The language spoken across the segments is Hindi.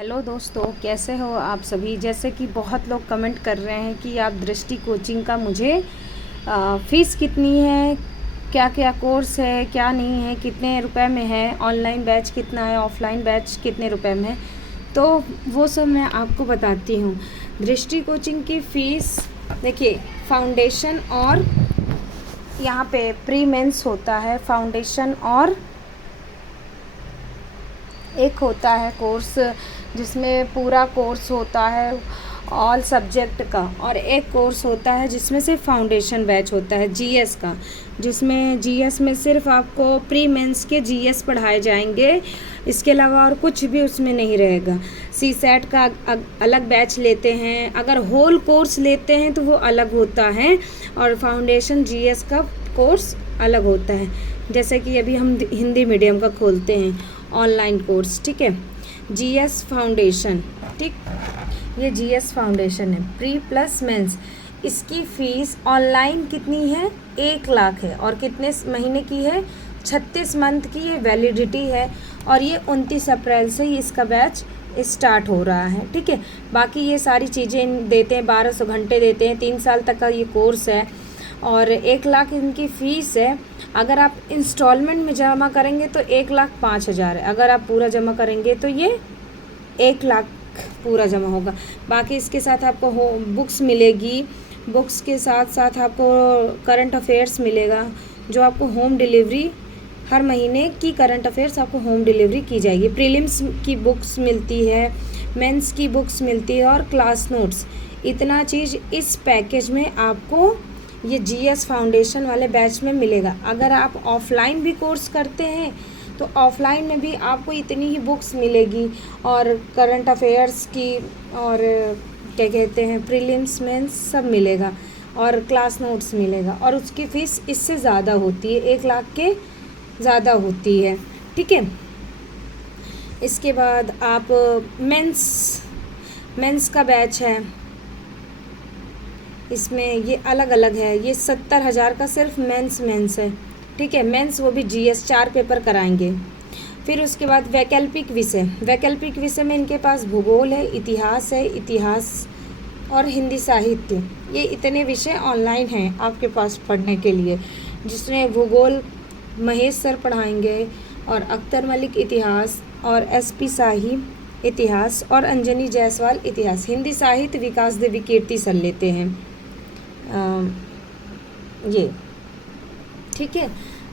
हेलो दोस्तों, कैसे हो आप सभी। जैसे कि बहुत लोग कमेंट कर रहे हैं कि आप दृष्टि कोचिंग का मुझे फ़ीस कितनी है, क्या क्या कोर्स है, क्या नहीं है, कितने रुपए में है, ऑनलाइन बैच कितना है, ऑफ़लाइन बैच कितने रुपए में है, तो वो सब मैं आपको बताती हूँ। दृष्टि कोचिंग की फ़ीस देखिए, फाउंडेशन और यहाँ पे प्री मेंस होता है, फाउंडेशन और एक होता है कोर्स जिसमें पूरा कोर्स होता है ऑल सब्जेक्ट का, और एक कोर्स होता है जिसमें सिर्फ फाउंडेशन बैच होता है जीएस का, जिसमें जीएस में सिर्फ आपको प्री मेंस के जीएस पढ़ाए जाएंगे। इसके अलावा और कुछ भी उसमें नहीं रहेगा। सी सेट का अलग बैच लेते हैं, अगर होल कोर्स लेते हैं तो वो अलग होता है, और फाउंडेशन जीएस का कोर्स अलग होता है। जैसे कि अभी हम हिंदी मीडियम का खोलते हैं ऑनलाइन कोर्स, ठीक है, जीएस फाउंडेशन, ठीक, ये जीएस फाउंडेशन है, प्री प्लस मेंस। इसकी फ़ीस ऑनलाइन कितनी है, 1 लाख है, और कितने महीने की है, 36 मंथ की ये वैलिडिटी है, और ये 29 अप्रैल से इसका बैच स्टार्ट हो रहा है, ठीक है। बाकी ये सारी चीज़ें देते हैं, 1200 घंटे देते हैं, 3 साल तक का ये कोर्स है, और 1 लाख इनकी फ़ीस है। अगर आप इंस्टॉलमेंट में जमा करेंगे तो 1,05,000 है, अगर आप पूरा जमा करेंगे तो ये 1 लाख पूरा जमा होगा। बाकी इसके साथ आपको बुक्स मिलेगी, बुक्स के साथ साथ आपको करंट अफेयर्स मिलेगा, जो आपको होम डिलीवरी, हर महीने की करंट अफेयर्स आपको होम डिलीवरी की जाएगी। प्रीलिम्स की बुक्स मिलती है, मेंस की बुक्स मिलती है, और क्लास नोट्स। इतना चीज़ इस पैकेज में आपको ये जीएस फाउंडेशन वाले बैच में मिलेगा। अगर आप ऑफ़लाइन भी कोर्स करते हैं तो ऑफ़लाइन में भी आपको इतनी ही बुक्स मिलेगी, और करंट अफेयर्स की, और क्या कहते हैं, प्रीलिम्स मेंस सब मिलेगा, और क्लास नोट्स मिलेगा, और उसकी फ़ीस इससे ज़्यादा होती है, 1 लाख के ज़्यादा होती है, ठीक है। इसके बाद आप मेंस का बैच है, इसमें ये अलग अलग है, ये 70,000 का सिर्फ मेंस है, ठीक है। मेंस वो भी जीएस 4 पेपर कराएंगे। फिर उसके बाद वैकल्पिक विषय में इनके पास भूगोल है, इतिहास और हिंदी साहित्य, ये इतने विषय ऑनलाइन हैं आपके पास पढ़ने के लिए, जिसमें भूगोल महेश सर पढ़ाएंगे, और अख्तर मलिक इतिहास, और एसपी शाही इतिहास, और अंजनी जायसवाल इतिहास। हिंदी साहित्य विकास देवी कीर्ति सर लेते हैं ये, ठीक है।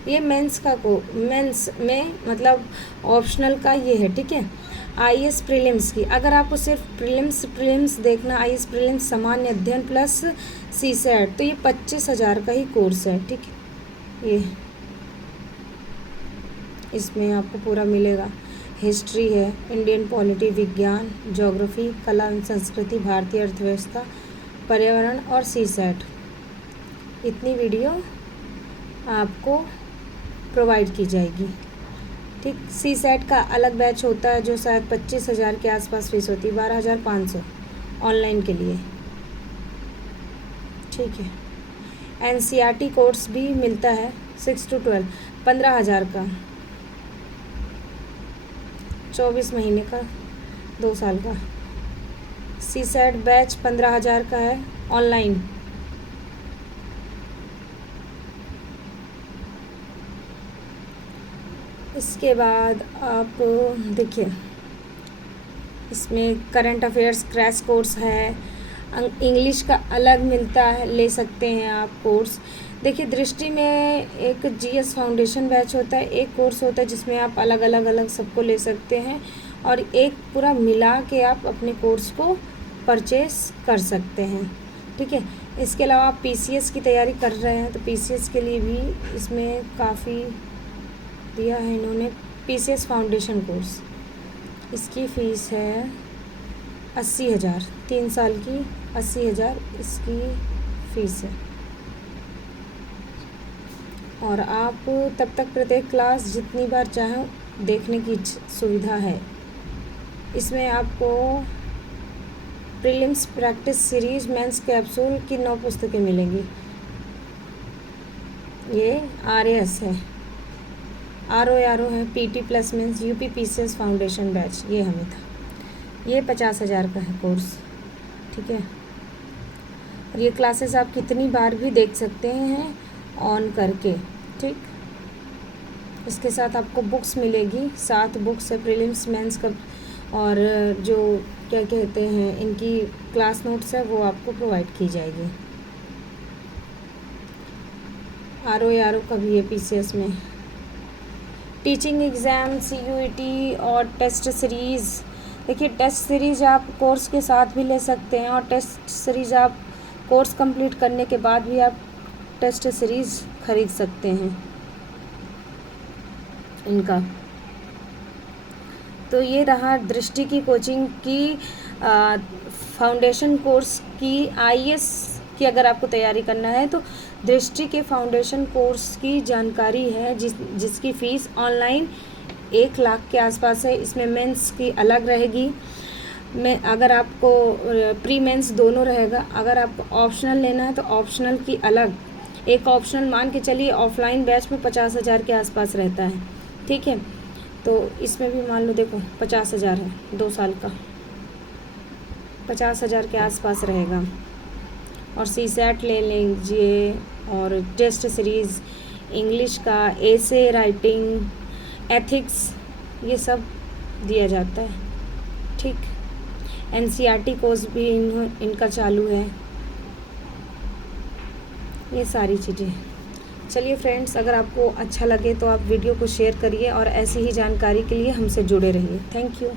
ये मेंस में मतलब ऑप्शनल का ये है, ठीक है। आईएएस प्रीलिम्स की, अगर आपको सिर्फ प्रीलिम्स देखना, आईएएस प्रीलिम्स सामान्य अध्ययन प्लस सी सेट, तो ये 25,000 का ही कोर्स है, ठीक है। ये इसमें आपको पूरा मिलेगा। हिस्ट्री है, इंडियन पॉलिटी, विज्ञान, ज्योग्राफी, कला एवं संस्कृति, भारतीय अर्थव्यवस्था, पर्यावरण, और सी सेट। इतनी वीडियो आपको प्रोवाइड की जाएगी, ठीक। सी सेट का अलग बैच होता है, जो शायद 25,000 के आसपास फीस होती है, 12,500 ऑनलाइन के लिए, ठीक है। एनसीईआरटी कोर्स भी मिलता है 6 to 12, 15,000 का, 24 महीने का, 2 साल का। सी सेट बैच 15,000 का है ऑनलाइन। इसके बाद आप देखिए, इसमें करंट अफेयर्स क्रैश कोर्स है, इंग्लिश का अलग मिलता है, ले सकते हैं आप कोर्स। देखिए, दृष्टि में एक जीएस फाउंडेशन बैच होता है, एक कोर्स होता है जिसमें आप अलग सबको ले सकते हैं, और एक पूरा मिला के आप अपने कोर्स को परचेस कर सकते हैं, ठीक है। इसके अलावा आप पीसीएस की तैयारी कर रहे हैं तो पीसीएस के लिए भी इसमें काफ़ी दिया है इन्होंने। पीसीएस फाउंडेशन कोर्स, इसकी फ़ीस है 80,000, 3 साल की 80,000 इसकी फ़ीस है, और आप तब तक प्रत्येक क्लास जितनी बार चाहें देखने की सुविधा है। इसमें आपको prelims practice series, mains capsule की 9 पुस्तकें मिलेंगी। ये आरएएस है, आरओ है, PT plus mains, UP PCS foundation batch, ये हमें था। ये 50,000 का है कोर्स, ठीक है। और ये क्लासेस आप कितनी बार भी देख सकते हैं ऑन करके, ठीक। इसके साथ आपको बुक्स मिलेगी, 7 बुक्स है, प्रीलिम्स मेंस का, और जो क्या कहते हैं इनकी क्लास नोट्स है वो आपको प्रोवाइड की जाएगी। आर ओ का भी है PCS में। टीचिंग एग्ज़ाम, CUET और टेस्ट सीरीज़। देखिए टेस्ट सीरीज़ आप कोर्स के साथ भी ले सकते हैं, और टेस्ट सीरीज़ आप कोर्स कंप्लीट करने के बाद भी आप टेस्ट सीरीज़ खरीद सकते हैं इनका। तो ये रहा दृष्टि की कोचिंग की फाउंडेशन कोर्स की IAS की। अगर आपको तैयारी करना है तो दृष्टि के फाउंडेशन कोर्स की जानकारी है, जिसकी फ़ीस ऑनलाइन 1 लाख के आसपास है। इसमें मेंस की अलग रहेगी, मैं अगर आपको प्री मेंस दोनों रहेगा। अगर आपको ऑप्शनल लेना है तो ऑप्शनल की अलग, एक ऑप्शनल मान के चलिए ऑफलाइन बैच में 50,000 के आसपास रहता है, ठीक है। तो इसमें भी मान लो देखो 50,000 है, 2 साल का 50,000 के आसपास रहेगा। और CSAT ले लीजिए, और टेस्ट सीरीज़, इंग्लिश का, एसे राइटिंग, एथिक्स, ये सब दिया जाता है, ठीक। NCERT कोर्स भी इनका चालू है, ये सारी चीज़ें। चलिए फ्रेंड्स, अगर आपको अच्छा लगे तो आप वीडियो को शेयर करिए, और ऐसी ही जानकारी के लिए हमसे जुड़े रहिए। Thank you.